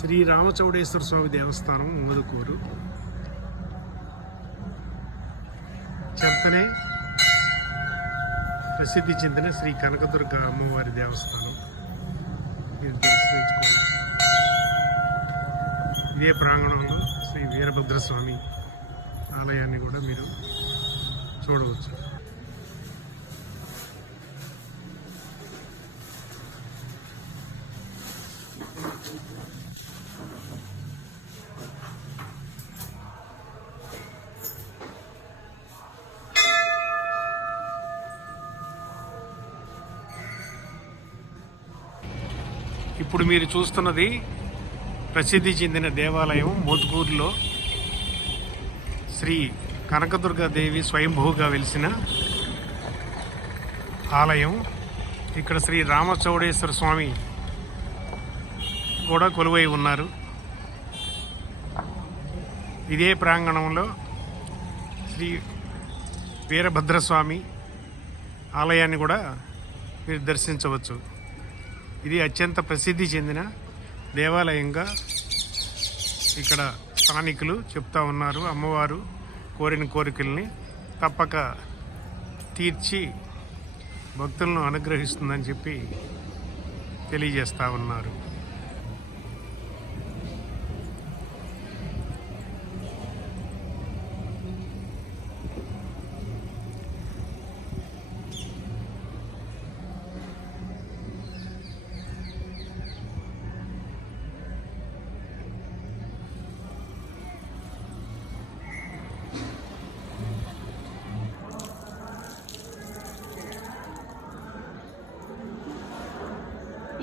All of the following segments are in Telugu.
శ్రీ రామచౌడేశ్వర స్వామి దేవస్థానం ముంగదుకూరు చెంతనే ప్రసిద్ధి చెందిన శ్రీ కనకదుర్గ అమ్మవారి దేవస్థానం మీరు దర్శించుకోవచ్చు. ఇదే ప్రాంగణంలో శ్రీ వీరభద్రస్వామి ఆలయాన్ని కూడా మీరు చూడవచ్చు. ఇప్పుడు మీరు చూస్తున్నది ప్రసిద్ధి చెందిన దేవాలయం మోత్కూరులో శ్రీ కనకదుర్గాదేవి స్వయంభూగా వెలిసిన ఆలయం. ఇక్కడ శ్రీ రామచౌడేశ్వర స్వామి కూడా కొలువై ఉన్నారు. ఇదే ప్రాంగణంలో శ్రీ వీరభద్రస్వామి ఆలయాన్ని కూడా మీరు దర్శించవచ్చు. ఇది అత్యంత ప్రసిద్ధి చెందిన దేవాలయంగా ఇక్కడ స్థానికులు చెప్తా ఉన్నారు. అమ్మవారు కోరిన కోరికల్ని తప్పక తీర్చి భక్తులను అనుగ్రహిస్తుందని చెప్పి తెలియజేస్తూ ఉన్నారు.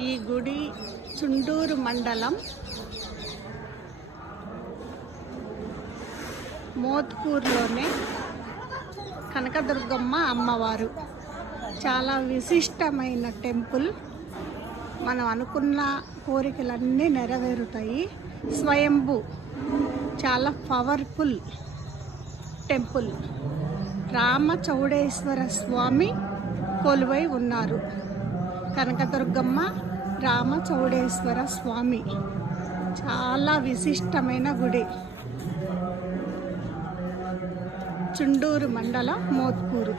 ఈ గుడి చుండూరు మండలం మోత్కూరులోనే కనకదుర్గమ్మ అమ్మవారు. చాలా విశిష్టమైన టెంపుల్. మనం అనుకున్న కోరికలన్నీ నెరవేరుతాయి. స్వయంభూ, చాలా పవర్ఫుల్ టెంపుల్. రామచౌడేశ్వర స్వామి కొలువై ఉన్నారు. కనకదుర్గమ్మ, రామచౌడేశ్వర స్వామి చాలా విశిష్టమైన గుడి. చుండూరు మండలం మోత్కూరు.